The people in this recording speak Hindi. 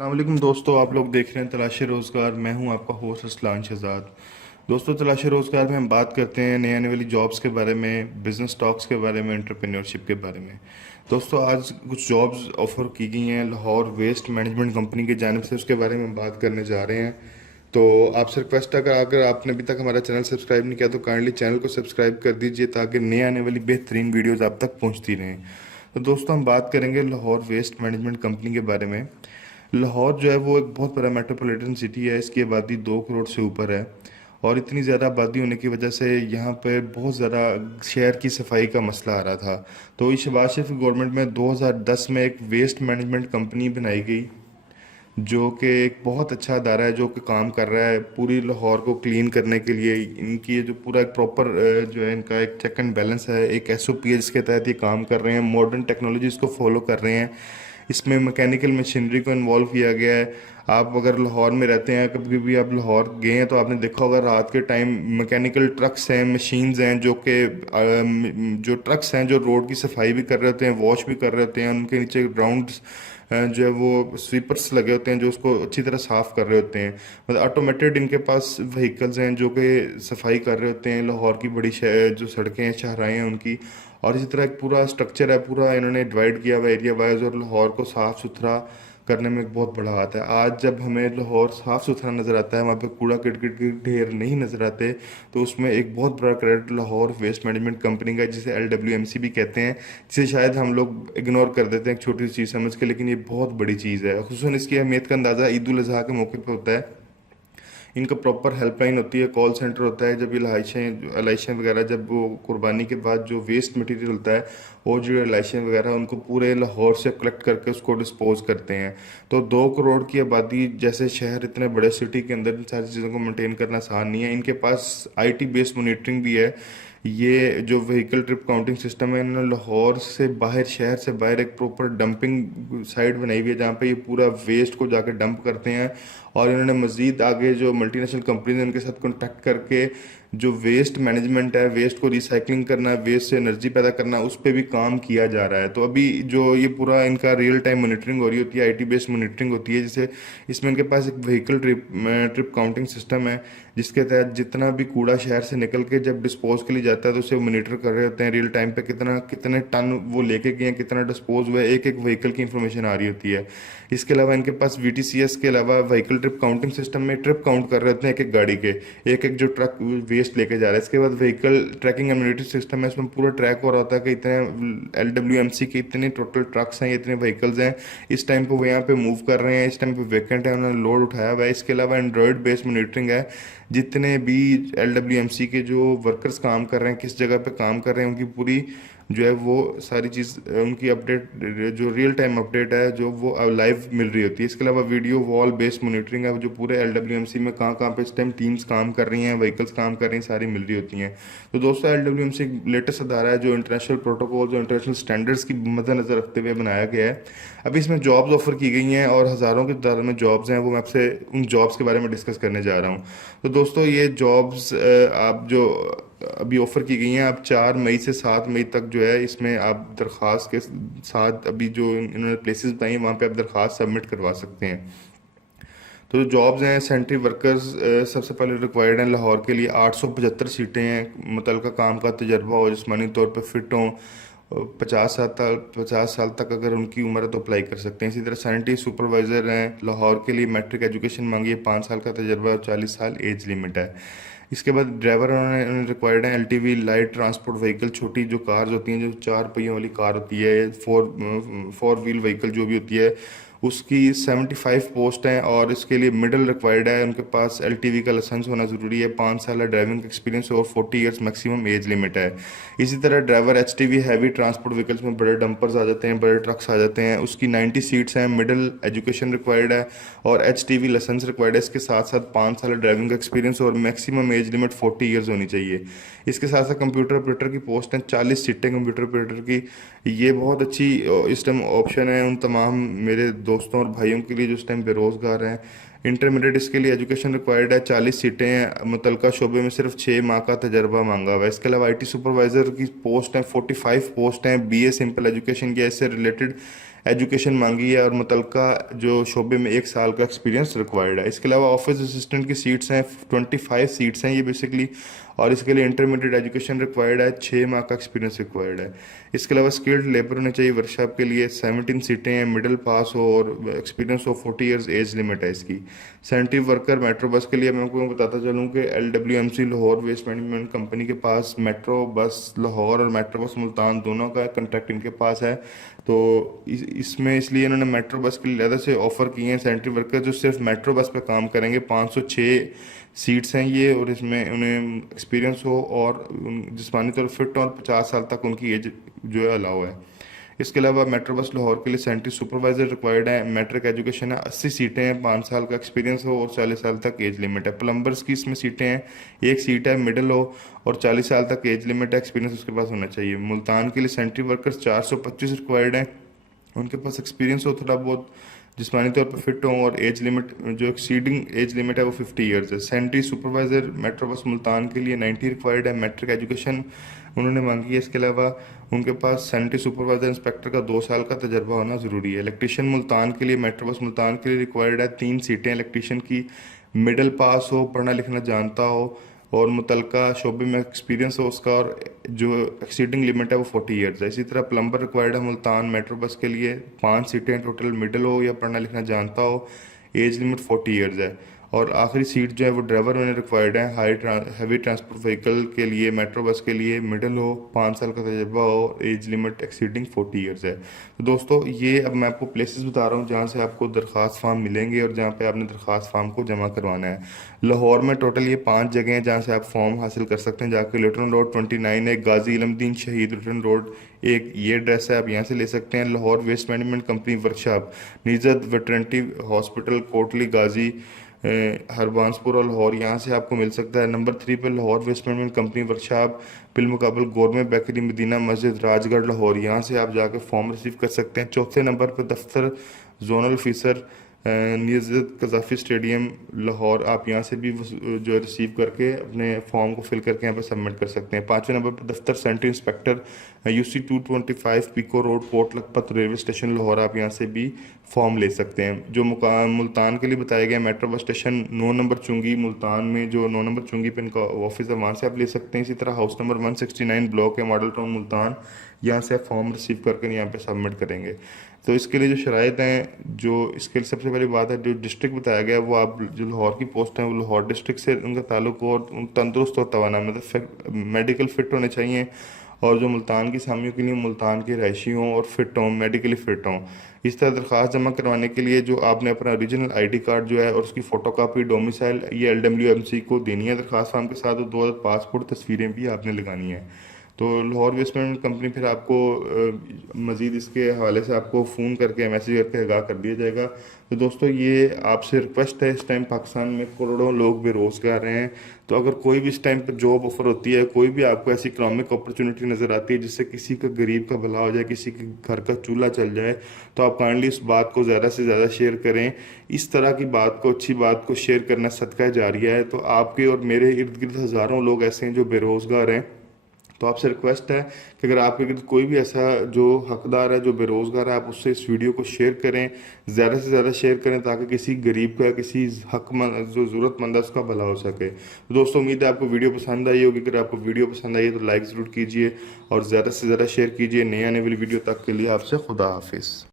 अस्सलाम दोस्तों, आप लोग देख रहे हैं तलाश रोज़गार। मैं हूं आपका होस्ट असलान शहजाद। दोस्तों, तलाश रोज़गार में हम बात करते हैं नए आने वाली जॉब्स के बारे में, बिजनेस टॉक्स के बारे में, एंटरप्रेन्योरशिप के बारे में। दोस्तों, आज कुछ जॉब्स ऑफर की गई हैं लाहौर वेस्ट मैनेजमेंट कंपनी की जानिब से, उसके बारे में हम बात करने जा रहे हैं। तो आपसे रिक्वेस्ट है, अगर अगर आपने अभी तक हमारा चैनल सब्सक्राइब नहीं किया तो काइंडली चैनल को सब्सक्राइब कर दीजिए ताकि नए आने वाली बेहतरीन वीडियोज़ आप तक पहुँचती रहें। तो दोस्तों, हम बात करेंगे लाहौर वेस्ट मैनेजमेंट कंपनी के बारे में। लाहौर जो है वो एक बहुत बड़ा मेट्रोपॉलिटन सिटी है। इसकी आबादी 2 करोड़ से ऊपर है, और इतनी ज़्यादा आबादी होने की वजह से यहाँ पर बहुत ज़्यादा शहर की सफाई का मसला आ रहा था। तो इस शहबाज शरीफ गवर्नमेंट में 2010 में एक वेस्ट मैनेजमेंट कंपनी बनाई गई, जो कि एक बहुत अच्छा अदारा है जो कि काम कर रहा है पूरी लाहौर को क्लीन करने के लिए। इनकी ये जो पूरा एक प्रॉपर जो है इनका एक चेक एंड बैलेंस है, एक एसओपी है जिसके तहत ये काम कर रहे हैं, मॉडर्न टेक्नोलॉजीज को फॉलो कर रहे हैं। इसमें मैकेनिकल मशीनरी को इन्वॉल्व किया गया है। आप अगर लाहौर में रहते हैं, कभी भी आप लाहौर गए हैं तो आपने देखा होगा रात के टाइम मैकेनिकल ट्रक्स हैं, मशीन्स हैं, जो ट्रक्स हैं जो रोड की सफाई भी कर रहे होते हैं, वॉश भी कर रहे होते हैं। उनके नीचे ग्राउंड जो है वो स्वीपर्स लगे होते हैं जो उसको अच्छी तरह साफ़ कर रहे होते हैं। मतलब ऑटोमेटेड इनके पास व्हीकल्स हैं जो कि सफाई कर रहे होते हैं लाहौर की बड़ी जो सड़कें हैं, शाहराएँ हैं उनकी। और इसी तरह एक पूरा स्ट्रक्चर है, पूरा इन्होंने डिवाइड किया हुआ एरिया वाइज, और लाहौर को साफ़ सुथरा करने में एक बहुत बड़ा हाथ है। आज जब हमें लाहौर साफ़ सुथरा नज़र आता है, वहाँ पे कूड़ा किटकिट के ढेर नहीं नज़र आते, तो उसमें एक बहुत बड़ा credit Lahore waste management company का है, जिसे LWMC भी कहते हैं, जिसे शायद हम लोग इग्नोर कर देते हैं एक छोटी सी चीज़ समझ के, लेकिन ये बहुत बड़ी चीज़ है। खुसूसन इसकी अहमियत का अंदाज़ा ईद उल अज़हा के मौके पर होता है। इनका प्रॉपर हेल्पलाइन होती है, कॉल सेंटर होता है। जब ये एलाइशें वगैरह, जब वो कुर्बानी के बाद जो वेस्ट मटेरियल होता है, वो जो एलाइशें वगैरह उनको पूरे लाहौर से कलेक्ट करके उसको डिस्पोज करते हैं। तो 2 करोड़ की आबादी जैसे शहर, इतने बड़े सिटी के अंदर इन सारी चीज़ों को मेंटेन करना आसान नहीं है। इनके पास IT बेस्ड मोनिटरिंग भी है। ये जो व्हीकल ट्रिप काउंटिंग सिस्टम है, इन्होंने लाहौर से बाहर, शहर से बाहर एक प्रॉपर डंपिंग साइट बनाई हुई है जहाँ पे ये पूरा वेस्ट को जाके डंप करते हैं। और इन्होंने मज़ीद आगे जो मल्टीनेशनल कंपनीज हैं उनके साथ कॉन्टैक्ट करके जो वेस्ट मैनेजमेंट है, वेस्ट को रिसाइकलिंग करना, वेस्ट से एनर्जी पैदा करना, उस पर भी काम किया जा रहा है। तो अभी जो ये पूरा इनका रियल टाइम मॉनिटरिंग हो रही होती है, IT बेस्ड मॉनिटरिंग होती है, जैसे इसमें इनके पास एक व्हीकल ट्रिप काउंटिंग सिस्टम है, जिसके तहत जितना भी कूड़ा शहर से निकल के जब डिस्पोज के लिए जाता है तो उसे मॉनिटर कर रहे होते हैं रियल टाइम पे, कितने टन वो लेके गए हैं, कितना डिस्पोज हुआ है, एक एक व्हीकल की इंफॉर्मेशन आ रही होती है। इसके अलावा इनके पास VTCS के अलावा व्हीकल ट्रिप काउंटिंग सिस्टम में ट्रिप काउंट कर रहे होते हैं एक एक गाड़ी के, एक एक जो ट्रक वेस्ट लेके जा रहा है। इसके बाद vehicle tracking and monitoring system है, इसमें पूरा ट्रैक हो रहा होता है कि इतने LWMC के इतने टोटल ट्रक्स हैं, इतने व्हीकल्स हैं, इस टाइम पे वो यहाँ पे मूव कर रहे हैं, इस टाइम पे वैकेंट है, उन्होंने लोड उठाया हुआ है। इसके अलावा एंड्रॉयड बेस्ड मॉनिटरिंग है, जितने भी LWMC के जो वर्कर्स काम कर रहे हैं, किस जगह पे काम कर रहे हैं, उनकी पूरी जो है वो सारी चीज़, उनकी अपडेट, जो रियल टाइम अपडेट है जो वो लाइव मिल रही होती है। इसके अलावा वीडियो वॉल बेस्ड मॉनिटरिंग है, जो पूरे LWMC में कहाँ कहाँ पे इस टाइम टीम्स काम कर रही हैं, व्हीकल्स काम कर रही हैं, सारी मिल रही होती हैं। तो दोस्तों, LWMC एक लेटेस्ट अदारा है जो इंटरनेशनल प्रोटोकॉल, जो इंटरनेशनल स्टैंडर्ड्स की मद्देनजर रखते हुए बनाया गया है। अभी इसमें जॉब्स ऑफर की गई हैं और हज़ारों की तादाद में जॉब्स हैं, वो मैं आपसे उन जॉब्स के बारे में डिस्कस करने जा रहा हूँ। तो दोस्तों, ये जॉब्स आप जो अभी ऑफ़र की गई हैं, आप 4 मई से 7 मई तक जो है इसमें आप दरख्वास्त के साथ, अभी जो इन्होंने प्लेसेस बताई हैं वहाँ पे आप दरख्वास्त सबमिट करवा सकते हैं। तो जो जॉब्स हैं, सेंट्री वर्कर्स सबसे पहले रिक्वायर्ड हैं लाहौर के लिए। 875 सीटें हैं, मुतलका काम का तजर्बा हो, जिस्मानी तौर पर फिट हों, 50 साल तक अगर उनकी उम्र है तो अप्लाई कर सकते हैं। इसी तरह सैनिटरी सुपरवाइज़र हैं, लाहौर के लिए मैट्रिक एजुकेशन मांगी है, 5 साल का तजर्बा और 40 साल एज लिमिट है। इसके बाद ड्राइवर उन्होंने रिक्वायर्ड है, LTV लाइट ट्रांसपोर्ट व्हीकल, छोटी जो कार्स होती हैं, जो 4 पहियों वाली कार होती है, फोर व्हील व्हीकल जो भी होती है, उसकी 75 पोस्ट हैं। और इसके लिए मिडल रिक्वायर्ड है, उनके पास LTV का लाइसेंस होना ज़रूरी है, 5 साल ड्राइविंग एक्सपीरियंस और 40 ईयर्स मैक्सिमम एज लिमिट है। इसी तरह driver HTV heavy transport vehicles में बड़े डंपर्स आ जाते हैं, बड़े ट्रक्स आ जाते हैं, उसकी 90 सीट्स हैं, मिडल एजुकेशन रिक्वायर्ड है और HTV लाइसेंस रिक्वायर्ड है। इसके साथ साथ 5 साल ड्राइविंग एक्सपीरियंस और मैक्सिमम एज लिमिट 40 ईयर्स होनी चाहिए। इसके साथ साथ कंप्यूटर ऑपरेटर की पोस्ट हैं, 40 सीटें कंप्यूटर ऑपरेटर की। ये बहुत अच्छी इस टाइम ऑप्शन है उन तमाम मेरे दोस्तों और भाइयों के लिए जो इस टाइम बेरोज़गार हैं। इंटरमीडिएट इसके लिए एजुकेशन रिक्वायर्ड है, 40 सीटें हैं, मुतलका शोबे में सिर्फ 6 माह का तजर्बा मांगा हुआ है। इसके अलावा IT सुपरवाइज़र की पोस्ट हैं, 45 पोस्ट हैं, BA सिंपल एजुकेशन की, इससे रिलेटेड एजुकेशन मांगी है और मुतलका जो शोबे में 1 साल का एक्सपीरियंस रिक्वायर्ड है। इसके अलावा ऑफिस असिस्टेंट की सीट्स हैं, 25 सीट्स हैं ये बेसिकली, और इसके लिए इंटरमीडिएट एजुकेशन रिक्वायर्ड है, 6 माह का एक्सपीरियंस रिक्वायर्ड है। इसके अलावा स्किल्ड लेबर होने चाहिए वर्कशॉप के लिए, 17 सीटें हैं, मिडिल पास हो और एक्सपीरियंस हो, 40 ईयर्स एज लिमिट है इसकी। सैनिटरी वर्कर मेट्रो बस के लिए मैं आपको बताता चलूँ कि LWMC Lahore waste management company के पास मेट्रो बस लाहौर और मेट्रो बस मुल्तान दोनों का कंट्रैक्ट इनके पास है। तो इसमें इसलिए इन्होंने मेट्रो बस के लिए ज़्यादा से ऑफ़र किए हैं सैनिटरी वर्कर जो सिर्फ मेट्रो बस पे काम करेंगे। 506 सीट्स हैं ये, और इसमें उन्हें एक्सपीरियंस हो और जिस्मानी तौर पर फिट हो और 50 साल तक उनकी एज जो है अलाउ है। इसके अलावा मेट्रो बस लाहौर के लिए सैनिटरी सुपरवाइजर रिक्वायर्ड है, मैट्रिक एजुकेशन है, 80 सीटें हैं, 5 साल का एक्सपीरियंस हो और 40 साल तक एज लिमिट है। प्लम्बर्स की इसमें सीटें हैं, 1 सीट है, मिडिल हो और 40 साल तक एज लिमिट है, एक्सपीरियंस उसके पास होना चाहिए। मुल्तान के लिए सैनिटरी वर्कर्स 425 रिक्वायर्ड हैं, उनके पास एक्सपीरियंस हो थोड़ा बहुत, जिस्मानी तौर पर फिट हो और एज लिमिट जो एक्सीडिंग एज लिमिट है वो 50 ईयर्स है। Sanitary supervisor metro bus Multan के लिए 90 रिक्वायर्ड है, मैट्रिक एजुकेशन उन्होंने मांगी है। इसके अलावा उनके पास सैनिटरी सुपरवाइजर इंस्पेक्टर का 2 साल का तजर्बा होना ज़रूरी है। इलेक्ट्रीशियन मुल्तान के लिए मेट्रो बस मुल्तान के लिए रिक्वायर्ड है, 3 सीटें इलेक्ट्रीशियन की, मिडिल पास हो, पढ़ना लिखना जानता हो और मुतलका शोबे में एक्सपीरियंस हो उसका, और जो एक्सीडिंग लिमिट है वो 40 ईयर्स है। इसी तरह प्लम्बर रिक्वायर्ड है मुल्तान मेट्रो बस के लिए, 5 सीटें टोटल, मिडिल हो या पढ़ना लिखना जानता हो, एज लिमिट 40 ईयर्स है। और आखिरी सीट जो है वो ड्राइवर होने रिक्वायर्ड है हैवी ट्रांसपोर्ट व्हीकल के लिए, मेट्रो बस के लिए, मिडिल हो, 5 साल का तजर्बा हो, एज लिमिट एक्सीडिंग 40 ईयर्स है। तो दोस्तों ये अब मैं आपको प्लेसेस बता रहा हूँ जहाँ से आपको दरख्वास्त फार्म मिलेंगे और जहाँ पे आपने दरख्वास्त फार्म को जमा करवाना है। लाहौर में टोटल ये 5 जगह हैं जहाँ से आप फॉर्म हासिल कर सकते हैं जाके। लिटन रोड 29 है, गाजी इलमदीन शहीद लिटन रोड एक ये एड्रेस है, आप यहाँ से ले सकते हैं। Lahore waste management company workshop, निज़त वेटरनिटी हॉस्पिटल कोटली गाजी हरबांसपुर और लाहौर, यहाँ से आपको मिल सकता है। नंबर 3 पर Lahore waste management company workshop बिलमुकाबल गौरमेंट बेकरी मदीना मस्जिद राजगढ़ लाहौर, यहाँ से आप जाकर फॉर्म रिसीव कर सकते हैं। चौथे नंबर पर दफ्तर जोनल ऑफिसर नियज़त कज़ाफ़ी स्टेडियम लाहौर, आप यहाँ से भी जो है रिसीव करके अपने फॉर्म को फिल करके यहाँ पर सबमिट कर सकते हैं। 5वें नंबर पर दफ्तर centre inspector UC 225 Peco road पोर्ट लखपत रेलवे स्टेशन लाहौर, आप यहाँ से भी फॉर्म ले सकते हैं। जो मुल्तान के लिए बताया गया मेट्रो बस स्टेशन 9 नंबर चुंगी मुल्तान में, जो 9 नंबर चुंगी पे इनका ऑफिस है वहाँ से आप ले सकते हैं। इसी तरह हाउस नंबर 169 ब्लॉक है मॉडल टाउन मुल्तान, यहाँ से आप फॉर्म रिसीव करके यहाँ पे सबमिट करेंगे। तो इसके लिए जो शराइत हैं, जो इसके लिए सबसे पहली बात है जो डिस्ट्रिक्ट बताया गया है वो आप जो लाहौर की पोस्ट हैं वो लाहौर डिस्ट्रिक्ट से उनका ताल्लुक हो और तंदुरुस्त और तवाना मतलब मेडिकल फिट होने चाहिए, और जो मुल्तान की सामियों के लिए मुल्तान के रहायशी हों और फिट हों, मेडिकली फिट हों। इस तरह दरख्वास्त जमा करवाने के लिए जो आपने अपना ओरिजिनल ID कार्ड जो है और उसकी फ़ोटोकॉपी डोमिसाइल ये LWMC को देनी है दरख्वास्त फार्म के साथ, और 2 पासपोर्ट तस्वीरें भी आपने लगानी है। तो लाहौर वेस्ट मैनेजमेंट कंपनी फिर आपको मज़ीद इसके हवाले से आपको फ़ोन करके मैसेज करके आगाह कर दिया जाएगा। तो दोस्तों ये आपसे रिक्वेस्ट है, इस टाइम पाकिस्तान में करोड़ों लोग बेरोज़गार हैं, तो अगर कोई भी इस टाइम पर जॉब ऑफर होती है, कोई भी आपको ऐसी इकोनॉमिक अपॉर्चुनिटी नज़र आती है जिससे किसी का गरीब का भला हो जाए, किसी के घर का चूल्हा चल जाए, तो आप काइंडली इस बात को ज़्यादा से ज़्यादा शेयर करें। इस तरह की बात को, अच्छी बात को शेयर करना सदका जारिया है। तो आपके और मेरे इर्द गिर्द हज़ारों लोग ऐसे हैं जो बेरोज़गार हैं, तो आपसे रिक्वेस्ट है कि अगर आपके गिर्द कोई भी ऐसा जो हकदार है, जो बेरोज़गार है, आप उससे इस वीडियो को शेयर करें, ज़्यादा से ज़्यादा शेयर करें ताकि किसी गरीब का, किसी हकमंद जो ज़रूरतमंद है उसका भला हो सके। तो दोस्तों उम्मीद है आपको वीडियो पसंद आई होगी। अगर आपको वीडियो पसंद आई है तो लाइक ज़रूर कीजिए और ज़्यादा से ज़्यादा शेयर कीजिए। नए आने वाली वीडियो तक के लिए आपसे खुदा हाफिज़।